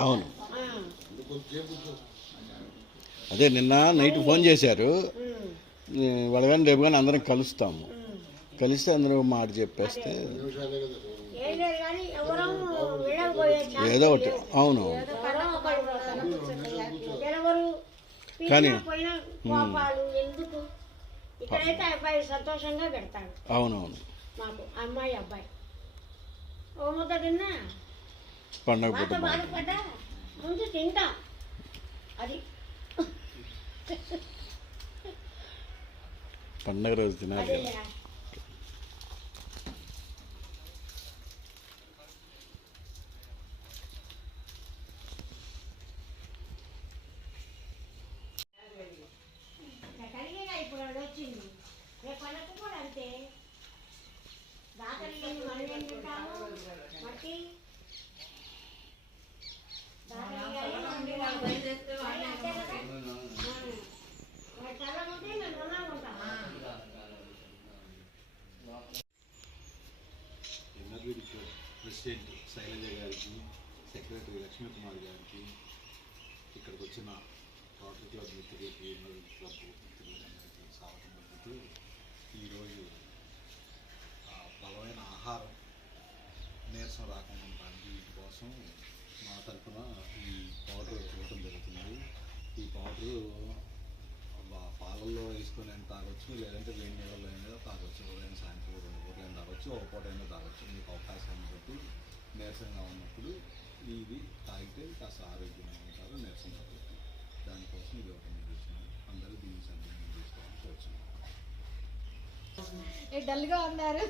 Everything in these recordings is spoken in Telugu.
అవును. అదే నిన్న నైట్ ఫోన్ చేశారు. వాళ్ళ కానీ రేపు కానీ అందరం కలుస్తాము. కలిస్తే అందరూ మాట చెప్పేస్తే ఏదో ఒకటి. అవును. కానీ- అవునవును. మాకు అమ్మాయి అబ్బాయి. ఓ ముద్ద తిన్నా? పండగ పూట మాతో మాట బాధపడ్డా ముందు తింటాం అది పండగ రోజు తినాలి ప్రెసిడెంట్ శైలజ గారికి సెక్రటరీ లక్ష్మీకుమార్ గారికి ఇక్కడికి వచ్చిన రోటరీ క్లబ్ మిత్రులకి క్లబ్ మిత్రులందరికీ స్వాగతం పలుకుతూ ఈరోజు బలమైన ఆహారం నీరసం రాకుండా ఉండడానికి వీటి కోసం మా తరఫున ఈ పౌడర్ ఇవ్వడం జరుగుతుంది. ఈ పౌడరు పాలల్లో వేసుకొని అయినా తాగొచ్చు లేదంటే వేడి నీళ్ళలో అయినా తాగొచ్చు ఉదయం సాయంత్రం పూటలైనా తాగొచ్చు ఒక పూట అయినా తాగొచ్చు మీకు అవకాశాన్ని బట్టి నీరసంగా ఉన్నప్పుడు ఇది తాగితే కాస్త ఆరోగ్యంగా ఉంటారు నీరసంగా ఉంటుంది దానికోసం ఇది ఒకటి జరుగుతుంది అందరూ దీన్ని సద్వినియోగం చేసుకోవాలని కోరుచున్నాను ఏ డల్గా ఉన్నారు?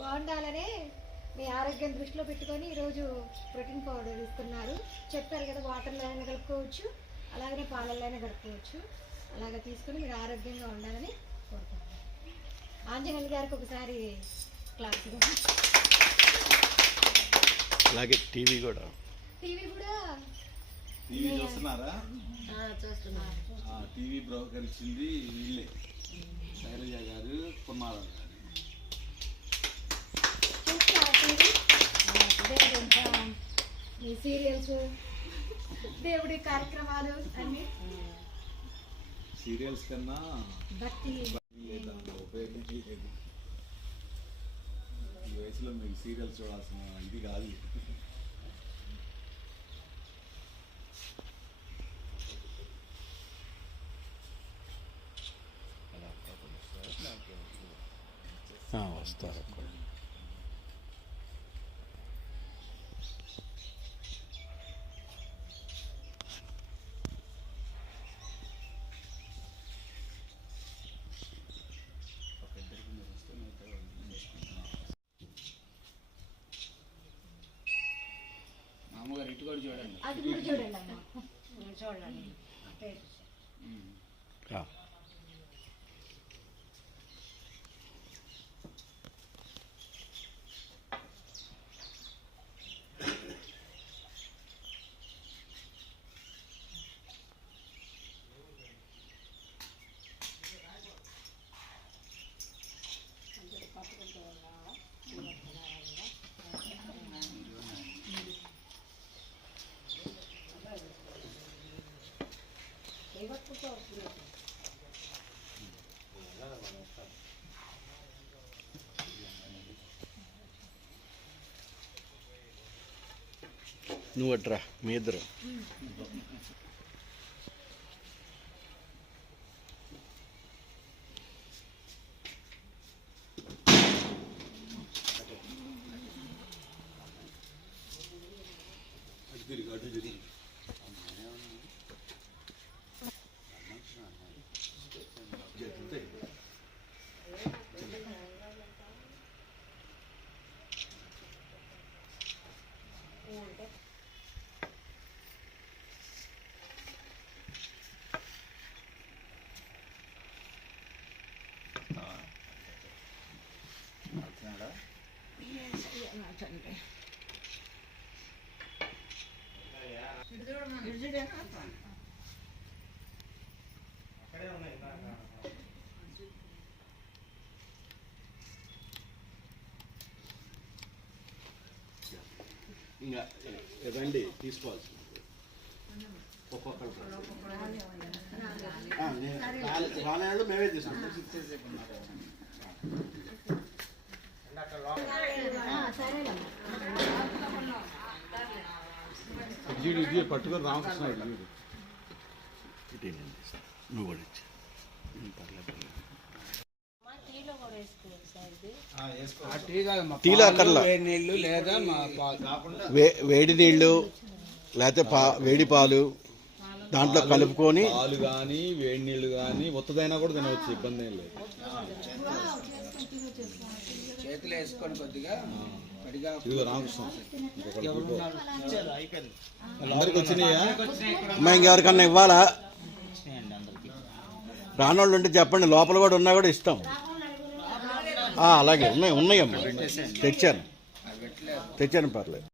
బాగుండాలని మీ ఆరోగ్యం దృష్టిలో పెట్టుకొని ఈరోజు ప్రోటీన్ పౌడర్ ఇస్తున్నారు. చెప్పారు కదా వాటర్లో అయినా కలుపుకోవచ్చు అలాగనే పాలల్లో అయినా కలుపుకోవచ్చు. అలాగ తీసుకొని మీరు ఆరోగ్యంగా ఉండాలని కోరుకుంటున్నాను. ఆంజనేయులు గారికి ఒకసారి క్లాస్ అలాగే టీవీ కూడా. టీవీ కూడా టీవీ చూస్తున్నారా? చూస్తున్నారు టీవీ బ్రోకర్ ఇచ్చింది వీళ్ళే. శైలజ గారు కుమారావు ఇంకా ఈ సీరియల్స్ దేవుడి కార్యక్రమాలు అన్నీ. సీరియల్స్ కన్నా ఉపయోగం లేదు ఈ వయసులో మీకు సీరియల్స్ చూడాల్సిన ఇది కాదు. వస్తారు చూడండి అది కూడా చూడండి అమ్మా చూడండి నువ్వు అట్రా మీ ఇద్దరు ఇంకా రండి తీసుకోవాల్సి ఒక్కొక్కరు ఆ, రాలేళ్ళు మేమే తీసుకుంటాం. ఇది ఇది పట్టుకొని రామకృష్ణ. నువ్వు కూడా టీలో అక్కర్లా. వేడి నీళ్ళు లేదా మా పాలు. వే వేడి నీళ్ళు లేకపోతే పా వేడి పాలు దాంట్లో కలుపుకొని పాలు కానీ వేడి నీళ్ళు కానీ ఒత్తదైనా కూడా తినవచ్చు ఇబ్బంది ఏం లేదు. చేతులు వేసుకొని కొద్దిగా. అందరికి వచ్చినాయా? అమ్మా ఇంకెవరికన్నా ఇవ్వాలా? రానోళ్ళు ఉంటే చెప్పండి లోపల కూడా ఉన్నా కూడా ఇస్తాం. ఆ, అలాగే ఉన్నాయి ఉన్నాయమ్మా. తెచ్చాను. తెచ్చాను పర్లేదు.